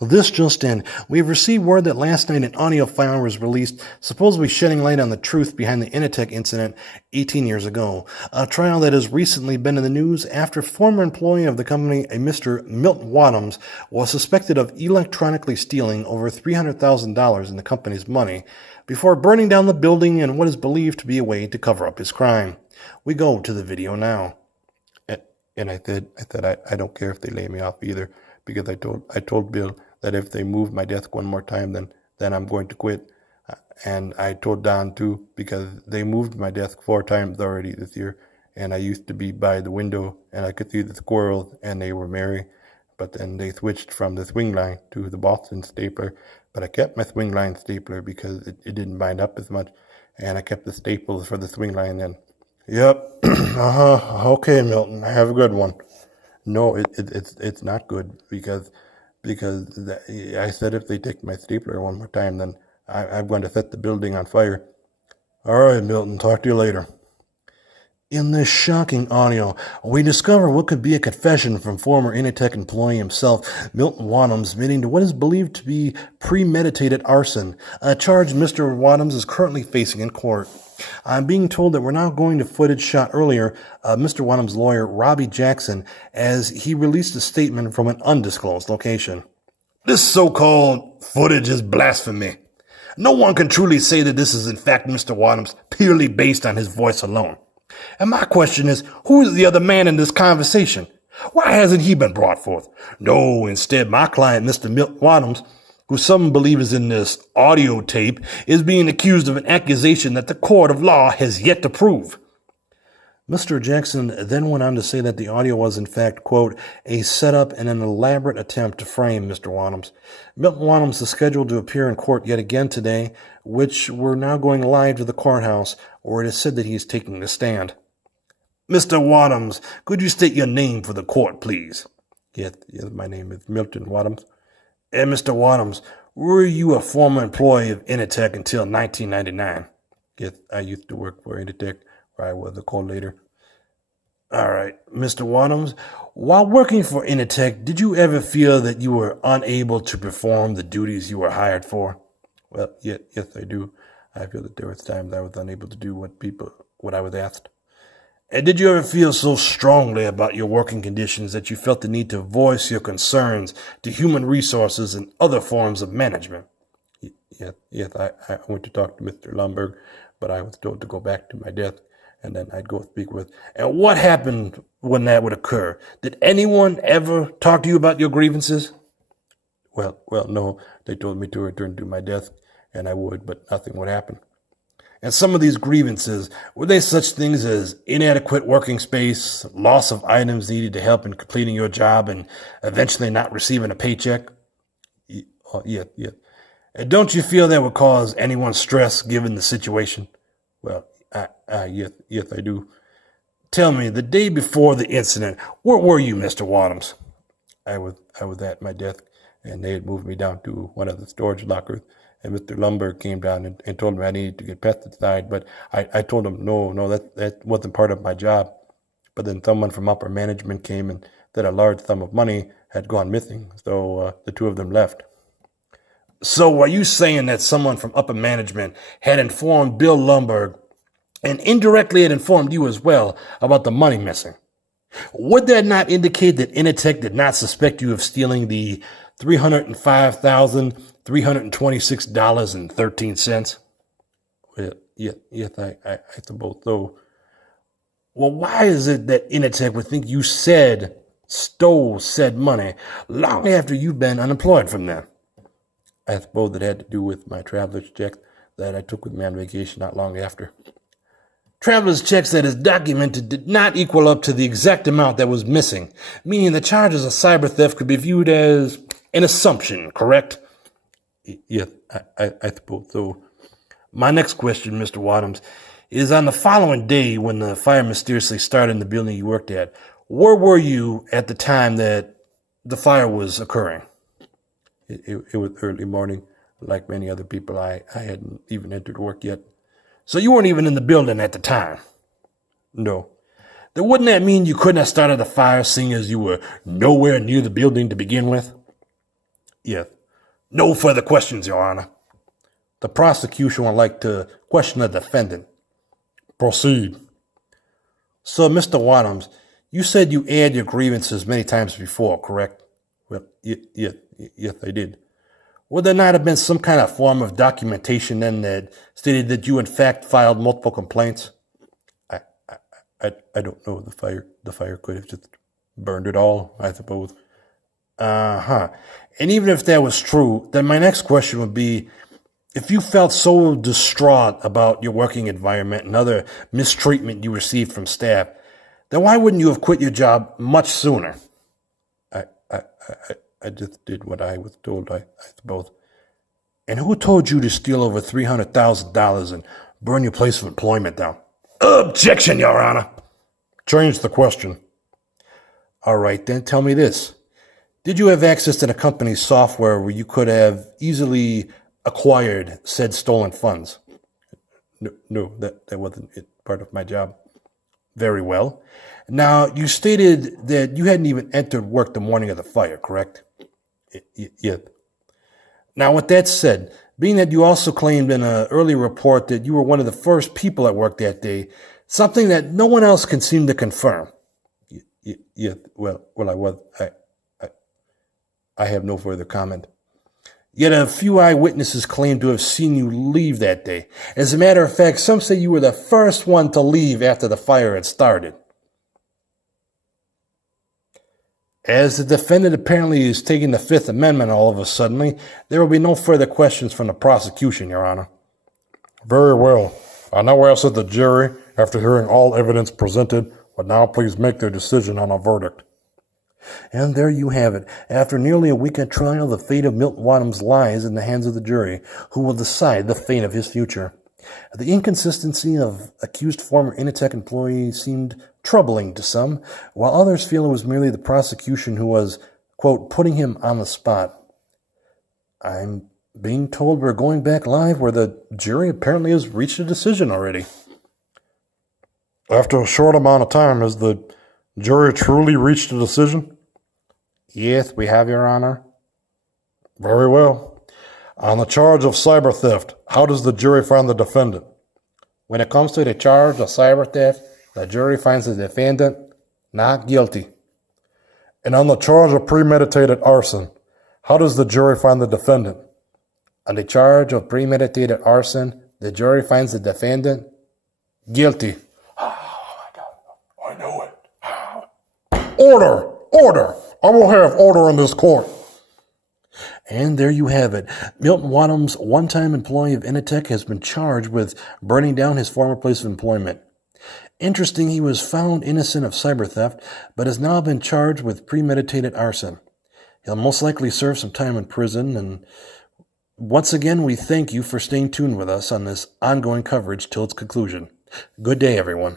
This just in. We've received word that last night an audio file was released, supposedly shedding light on the truth behind the Initech incident 18 years ago. A trial that has recently been in the news after former employee of the company, a Mr. Milton Waddams, was suspected of electronically stealing over $300,000 in the company's money before burning down the building in what is believed to be a way to cover up his crime. We go to the video now. And I said, I don't care if they lay me off either, because I told Bill that if they move my desk one more time, then I'm going to quit. And I told Don too, because they moved my desk 4 times already this year, and I used to be by the window and I could see the squirrels and they were merry. But then they switched from the swing line to the Boston stapler. But I kept my swing line stapler because it didn't bind up as much, and I kept the staples for the swing line then. Yep. Okay, Milton. Have a good one. No, it's not good because I said if they take my stapler one more time, then I'm going to set the building on fire. All right, Milton. Talk to you later. In this shocking audio, we discover what could be a confession from former Initech employee himself, Milton Waddams, admitting to what is believed to be premeditated arson, a charge Mr. Waddams is currently facing in court. I'm being told that we're now going to footage shot earlier of Mr. Waddams' lawyer, Robbie Jackson, as he released a statement from an undisclosed location. This so-called footage is blasphemy. No one can truly say that this is in fact Mr. Waddams purely based on his voice alone. And my question is, who is the other man in this conversation? Why hasn't he been brought forth? No, instead, my client, Mr. Milton Waddams, who some believe is in this audio tape, is being accused of an accusation that the court of law has yet to prove. Mr. Jackson then went on to say that the audio was, in fact, quote, a setup and an elaborate attempt to frame Mr. Waddams. Milton Waddams is scheduled to appear in court yet again today, which we're now going live to the courthouse, where it is said that he is taking the stand. Mr. Waddams, could you state your name for the court, please? Yes, my name is Milton Waddams. And Mr. Waddams, were you a former employee of Initech until 1999? Yes, I used to work for Initech, where I was a collator. All right, Mr. Waddams, while working for Initech, did you ever feel that you were unable to perform the duties you were hired for? Well, yes, I do. I feel that there was times I was unable to do what I was asked. And did you ever feel so strongly about your working conditions that you felt the need to voice your concerns to human resources and other forms of management? Yes, I went to talk to Mr. Lumberg, but I was told to go back to my desk, and then I'd go speak with. And what happened when that would occur? Did anyone ever talk to you about your grievances? Well, no. They told me to return to my desk, and I would, but nothing would happen. And some of these grievances, were they such things as inadequate working space, loss of items needed to help in completing your job, and eventually not receiving a paycheck? Yes. And don't you feel that would cause anyone stress given the situation? Well, yes, I do. Tell me, the day before the incident, where were you, Mr. Waddams? I was at my desk, and they had moved me down to one of the storage lockers. And Mr. Lumberg came down and told me I needed to get pesticide, but I told him, no, that wasn't part of my job. But then someone from upper management came and said a large sum of money had gone missing, so the two of them left. So are you saying that someone from upper management had informed Bill Lumberg and indirectly had informed you as well about the money missing? Would that not indicate that Initech did not suspect you of stealing the $305,326.13? Well, yes, I suppose so. Well, why is it that Initech would think you stole said money long after you've been unemployed from them? I suppose it had to do with my traveler's check that I took with me on vacation not long after. Traveler's checks that is documented did not equal up to the exact amount that was missing, meaning the charges of cyber theft could be viewed as an assumption, correct? Yes, I suppose so. My next question, Mr. Waddams, is on the following day when the fire mysteriously started in the building you worked at, where were you at the time that the fire was occurring? It was early morning. Like many other people, I hadn't even entered work yet. So you weren't even in the building at the time? No. Then wouldn't that mean you couldn't have started the fire seeing as you were nowhere near the building to begin with? Yes. No further questions, Your Honor. The prosecution would like to question the defendant. Proceed. So, Mr. Waddams, you said you aired your grievances many times before, correct? Well, yes, I did. Would there not have been some kind of form of documentation then that stated that you in fact filed multiple complaints? I don't know. The fire could have just burned it all, I suppose. Uh-huh. And even if that was true, then my next question would be, if you felt so distraught about your working environment and other mistreatment you received from staff, then why wouldn't you have quit your job much sooner? I just did what I was told, I suppose. And who told you to steal over $300,000 and burn your place of employment down? Objection, Your Honor. Change the question. All right, then tell me this. Did you have access to the company's software where you could have easily acquired said stolen funds? No, that wasn't part of my job. Very well. Now, you stated that you hadn't even entered work the morning of the fire, correct? Yes. Now, with that said, being that you also claimed in an early report that you were one of the first people at work that day, something that no one else can seem to confirm. Yes, well, I was. I have no further comment. Yet a few eyewitnesses claim to have seen you leave that day. As a matter of fact, some say you were the first one to leave after the fire had started. As the defendant apparently is taking the Fifth Amendment all of a sudden, there will be no further questions from the prosecution, Your Honor. Very well. I now ask that the jury, after hearing all evidence presented, would now please make their decision on a verdict. And there you have it. After nearly a week of trial, the fate of Milton Waddams lies in the hands of the jury, who will decide the fate of his future. The inconsistency of accused former Initech employees seemed troubling to some, while others feel it was merely the prosecution who was, quote, putting him on the spot. I'm being told we're going back live where the jury apparently has reached a decision already. After a short amount of time, has the jury truly reached a decision? Yes, we have, Your Honor. Very well. On the charge of cyber theft, how does the jury find the defendant? When it comes to the charge of cyber theft, the jury finds the defendant not guilty. And on the charge of premeditated arson, how does the jury find the defendant? On the charge of premeditated arson, the jury finds the defendant guilty. Oh my God, I know it. Order! Order! I will have order in this court. And there you have it. Milton Waddams, one-time employee of Initech, has been charged with burning down his former place of employment. Interesting, he was found innocent of cyber theft, but has now been charged with premeditated arson. He'll most likely serve some time in prison, and once again, we thank you for staying tuned with us on this ongoing coverage till its conclusion. Good day, everyone.